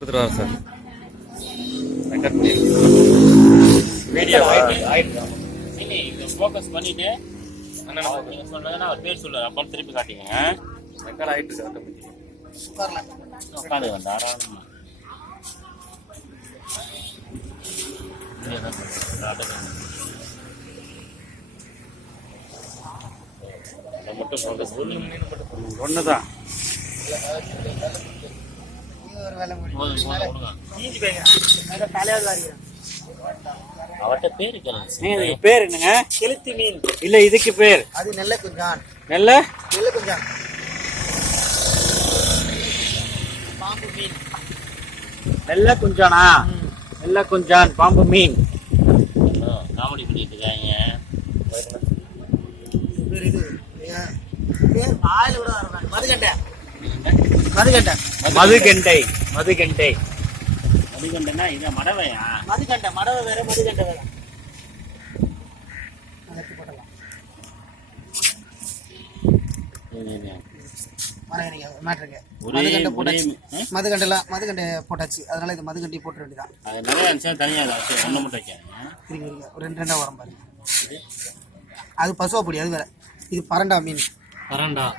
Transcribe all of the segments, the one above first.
கொடுத்துருவாரு சார். இங்க ஃபோக்கஸ் பண்ணிட்டு அண்ணா நீங்க சொன்னதுன்னா அவர் பேர் சொல்லுவார் அப்புறம் திருப்பி காட்டிங்க ரெக்கார்ட் ஆயிட்டு இருக்கு உட்காந்து தாராளமா. மட்டும் ஒன்று தான் போதும் விடுங்க அவர்கிட்ட பேரு இதுக்கு பேர் என்னங்க? கெளுத்தி மீன். இல்ல இதுக்கு பேர். அது நெல்ல குஞ்சான். நெல்ல? நெல்ல குஞ்சான். பாம்பு மீன். நெல்ல குஞ்சானா? நெல்ல குஞ்சான் பாம்பு மீன். காமெடி பண்ணிட்டு இருக்காங்க. பேர் இது? பேர் வாயில விட வர மதுகண்டை. மதுகண்டை. மதுகெண்டை மதுகெண்டை. மதிகண்டனா? இதை மடவையா? மதுகண்டை மடவை வேற மதுகண்டை வேற? மதுகண்டெல்லாம் மதுகண்டை போட்டாச்சு. அதனால இது மதுகண்டி போட்டுற வேண்டியதான் ஒரு ரெண்டு ரெண்டா வரும் பாருங்க. அது பசுவா பொடி அது வேற. இது பரண்டா மீன். பரண்டா பரண்டா மீன்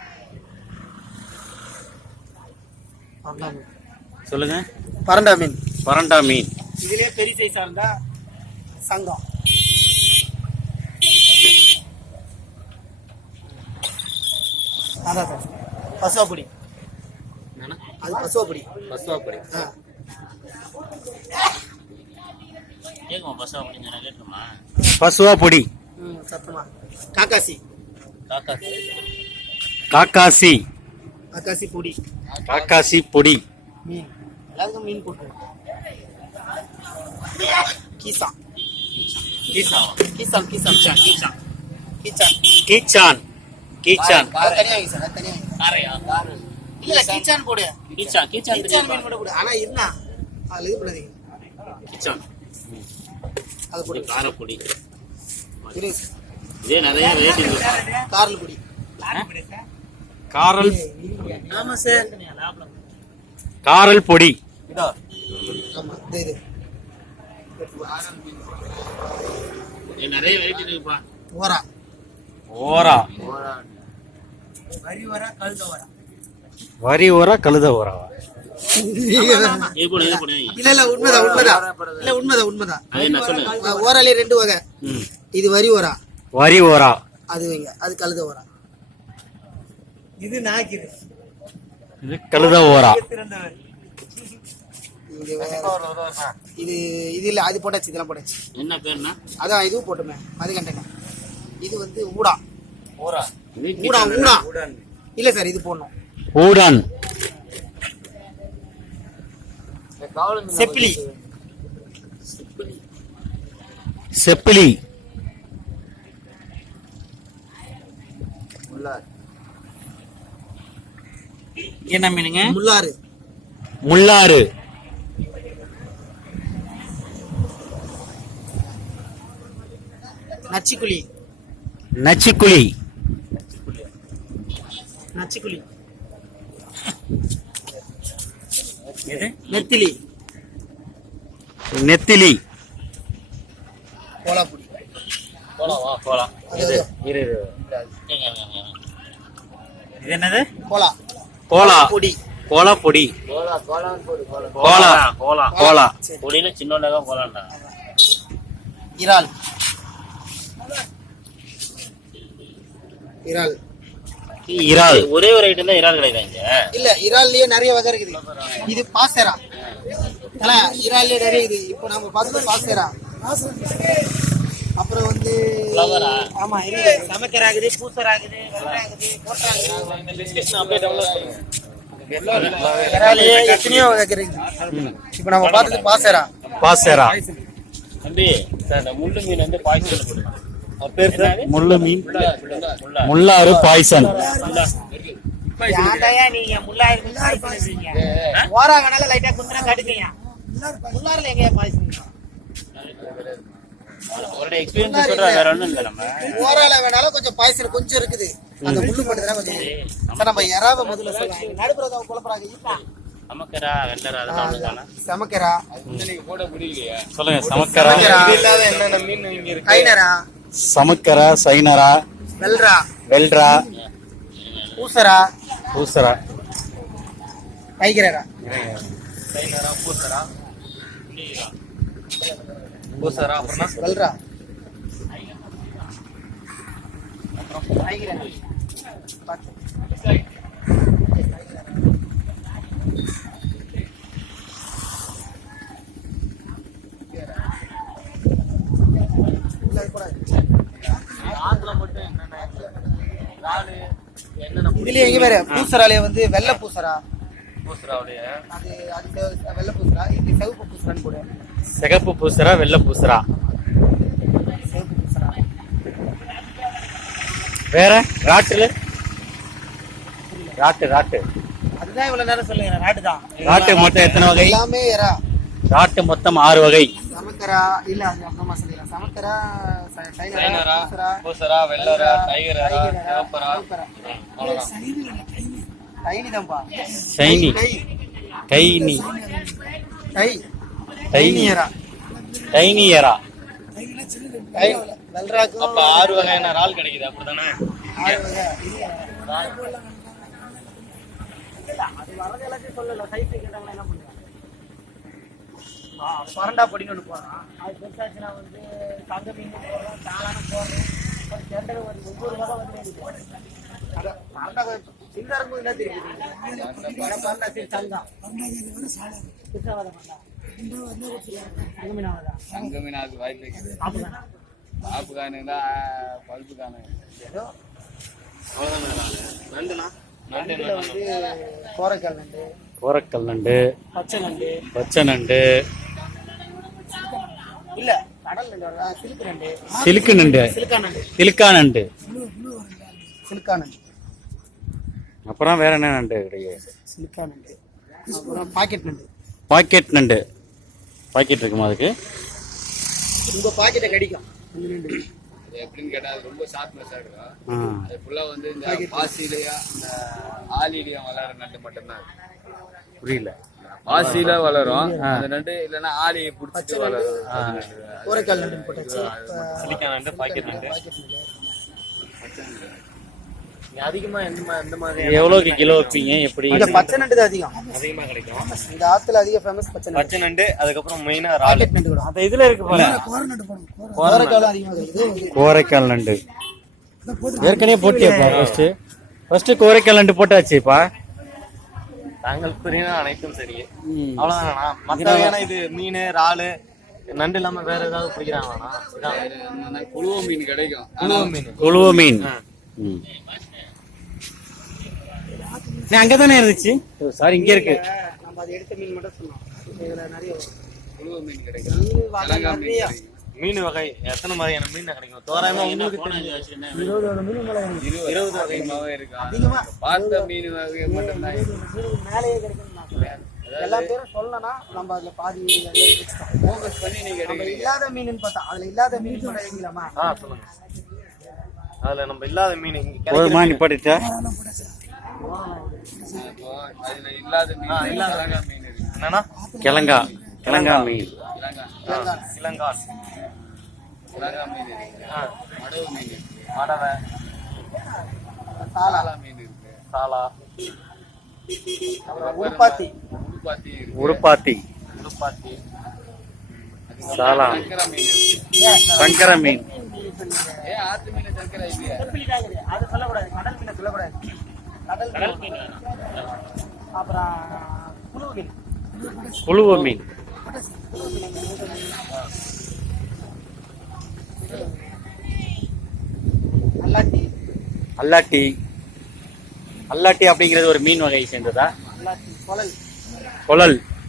சொல்லுங்க. பரண்டா மீன் பரண்டா மீன் இதுலயே பெரிய சைஸா இருந்தா சங்கம். அதான் சார் பசுவா பொடி அது பசுவா பொடி பசுவாப்படி ஆ. கேட்குமா பஸ் அப்படின்னு நான் கேட்டுருமா பசுவா பொடி ம் சத்தமா. காக்காசி. காக்கா காக்காசி. காக்காசி பொடி. காக்காசி பொடி. மீன். எல்லாருக்கும் மீன் போட்டுரு கீசா. கீச்சா கீச்சா. கீச்சான். கீச்சான். கீச்சான் தனியா அது தனியா வைங்க காரையா இல்ல கீச்சான். போடு. கீச்சா கீச்சா கீச்சான் மீன் போடு ஆனா இருந்தா. அதுல இது பண்ணாதீங்க கீச்சா அது போடு. காரப்பொடி இரு இதே நிறைய ரேட் இருக்கு. கார்ல பொடி. காரல் ஆமா சார். காரல் பொடி. நிறைய வெரைட்டி இருக்குப்பா. ஓரா. ஓரா. வரி கழுத ஓரா. கழுத போடு இல்ல இல்ல உண்மைதான் உண்மைதான். இல்ல உண்மைதான் உண்மைதான். ஓராலே ரெண்டு வகை. இது வரி ஓரா. வரி ஓரா. அது வைங்க அது கழுத ஓரா. இது நாக்கிது. இது கழுத ஓரா. இது. இது இது இல்ல அது போட்டாச்சு இதெல்லாம் போட்டாச்சு. என்ன பேருனா? அதான் இதுவும் போட்டுமே. அது கண்டன. இது வந்து ஊடா. ஓரா ஊடா ஊடா. இல்ல சார் இது போடணும். ஊடன். செப்பிலி. செப்பிலி. என்ன மீனுங்க? முள்ளாறு. முள்ளாறு. நச்சிக்குழி. நச்சிக்குழி. நச்சிக்குழி. நெத்திலி. நெத்திலி. கோலாப்புடி போலாம் வா போலாம் அது அது. இரு ஏங்க, ஏங்க, ஏங்க. இது என்னது? கோலா. கோலா. பொடி கோலா பொடி கோலா. கோலா. கோலா கோலா. பொடியில சின்னோண்டா கோலாண்டா. இறால். இறால். இறால். ஒரே ஒரு ஐட்டம் தான் இறால் கிடைக்குதா இங்க? இல்ல இறால்லயே நிறைய வகை இருக்குது. இது பாசேரா. இறால்லயே நிறைய இது. இப்போ நாம பார்த்தது பாசேரா. அப்புறம் வந்து? ஆமா இருக்குது சமைக்கராகுது பூசராகுது வெள்ளராகுது இறால்லயே எத்தனையோ வகை இருக்குது இப்போ நம்ம பார்த்தது பாசேரா? பாசேரா? தம்பி இந்த முள்ளு மீன் வந்து பாய்ச்சல் போடுங்க. பேர் முள்ளு மீன். முள்ளா முள்ளாறு பாய்சன். நீங்க முள்ளாயிரம் ஓரா கணல லைட்டா குந்திரம் கடுக்கீங்க முள்ளாறுல எங்கேயா பாய்ச்சுங்க ஓரால வேணாலும் கொஞ்சம் பாய்ச்சல் கொஞ்சம் இருக்குது. அந்த முள்ளு மட்டும் தான் கொஞ்சம் சார் நம்ம எறாவ முதல்ல சொல்லலாம் நடுப்புறத குழப்பறாங்க. அமக்கரா வெள்ளரா அதெல்லாம் ஒண்ணுதானா சமக்கரா. சொல்லுங்க சமக்கரா. சமக்கரா. இல்லாத என்னென்ன மீன் இங்க இருக்கு? கைனரா சமக்கரா சைனரா. வெல்ரா வெல்ரா பூசரா. பூசரா. கைகிறரா சைனரா பூசரா பூசரா அப்புறம்னா வெல்ரா கைகிறரா பார்த்து. இல்ல, அது போடாது. ஆத்துல மட்டும் என்னென்ன இறாலு என்னென்ன இதுலயே எங்க பேரு பூசராலே வந்து வெள்ளை பூசரா. பூசராவுடைய அது அது வெள்ளை பூசரா இது சிவப்பு பூசரான்னு போடு. சிகப்பு பூசரா வெள்ளை பூசரா வேற? ராட்டுல? ராட்டு ராட்டு. அதுதான் இவ்வளவு நேரம் சொல்லுங்க நாட்டு தான். ராட்டு மொத்தம் எத்தனை வகை? எல்லாமே ராட்டு மொத்தம் ஆறு வகை. சமக்கரா இல்ல அப்புறமா சொல்லிடலாம். சமக்கரா சைனரா, பூசரா, வெள்ளரா டைகரா சிவப்பரா டைனி. தான்ப்பா. சைனி. டை டைனி டை டைனியரா டை வெல்ராக்கும் அப்ப ஆறு வகையான இறால் கிடைக்குது அப்படிதானே பரண்டா பொடின்னு ஒன்று போடுறான். அது பெருசாச்சுன்னா வந்து தங்க மீன் போடுறோம் தாளான போடுறோம் ஒரு கெண்டை ஒரு ஒவ்வொரு வகை வந்து பரண்டா சின்ன இருக்கும்போது என்ன தெரியுது. பரண்டா சரி தங்கம். கிருஷ்ண வகை சங்கமினாக்கு வாய்ப்பு ஆப்பு காணுங்களா பல்பு காணுங்க ஏதோ நண்டுனா நண்டு நண்டுல வந்து கோரைக்கால் நண்டு. கோரக்கல் நண்டு பச்சை நண்டு. பச்சை நண்டு இல்ல கடல் நண்டு? சிலுக்கு நண்டு. சிலுக்கு நண்டு. சிலுக்கா நண்டு அப்புறம் வேற என்ன நண்டு கிடையாது சிலுக்கா நண்டு. பாக்கெட் நண்டு. பாக்கெட் நண்டு. பாக்கெட் இருக்குமா அதுக்கு? உங்க பாக்கெட்டை கடிக்கும். அது எப்படின்னு கேட்டா அது ரொம்ப ஷார்ப்னஸா இருக்கும். ஆ. அது ஃபுல்லா வந்து இந்த பாசிலையா இந்த ஆலிலையும் வளர நண்டு மட்டும்தான். புரியல. பாசியில வளரும். அந்த நண்டு இல்லைன்னா ஆலியை பிடிச்சிட்டு வளரும். கோரைக்கால் நண்டு போட்டாச்சு சிலிக்கா நண்டு. பாக்கெட் நண்டு. அதிகமா எந்த மா- எந்த மாதிரி இது எவ்வளவுக்கு கிலோ வைப்பீங்க? எப்படி? இந்த பச்சை நண்டு தான் அதிகம். அதிகமா கிடைக்கும். இந்த ஆத்துல அதிக ஃபேமஸ் பச்சை நண்டு. பச்சை நண்டு அதுக்கப்புறம் மெயினா பாக்கெட் நண்டு கூட. அந்த இதுல இருக்கு போல. கோரைக்கால் அதிகமாக இது கோரைக்கால் நண்டு. ஏற்கனவே போட்டியாப்பா ஃபர்ஸ்ட் ஃபர்ஸ்ட் கோரைக்கால் நண்டு போட்டாச்சுப்பா தாங்கள் புரியுனா அனைத்தும் சரி. அவ்வளவுதானா? மத்த வகையான இது மீன் இறாலு நண்டு இல்லாம வேற ஏதாவது பிடிக்கிறாங்களாண்ணா குழுவ மீன் கிடைக்கும். குழுவ மீன். குழுவ மீன். ம். நீ அங்கதானே இருந்துச்சு. சாரி இங்க இருக்கு. நம்ம அதை எடுத்த மீன் மட்டும் சொன்னோம். இதுல நிறைய மீன் கிடைக்கும். மீன் வகை கிடைக்கும். வகை எத்தனை வகையான மீன் கிடைக்கும்? தோராயமா உங்களுக்கு தெரியும் இருபது வகை மீன். இருபது. இருக்கும் அதிகமா பார்த்த மீன் வகை மட்டும்தான். இருபது மீன் மேலேயே சொல்றேன். எல்லா பேரும் சொல்லணும்னா நம்ம அதுல பாதி. ஃபோக்கஸ் பண்ணி நீங்க இல்லாத மீன் பார்த்தா அதுல இல்லாத மீன் சொல்லுங்க. அதுல நம்ம இல்லாத மீன் இங்க இப்போ அதுல இல்லாத மீன் கிழங்கா மீன். என்னன்னா? கிழங்கா. கிழங்கா மீன். இளங்கான் கிழங்கா மீன் இருக்கு. ஆ. மடவு மீன் மடவை சாலா மீன் இருக்கு. சாலா. உருப்பாத்தி. உருப்பாத்தி உருப்பாத்தி. சாலா. சங்கரா மீன். ஆத்து மீன் இல்லையா அது சொல்லக்கூடாது. கடல் மீனை சொல்லக்கூடாது. கடல் கடல் மீன். அப்புறம் மீன். குழுவ மீன். அல்லாட்டி. அல்லாட்டி. அல்லாட்டி அப்படிங்கிறது ஒரு மீன் வகையை சேர்ந்ததா? அல்லாட்டி. குழல். குழல்.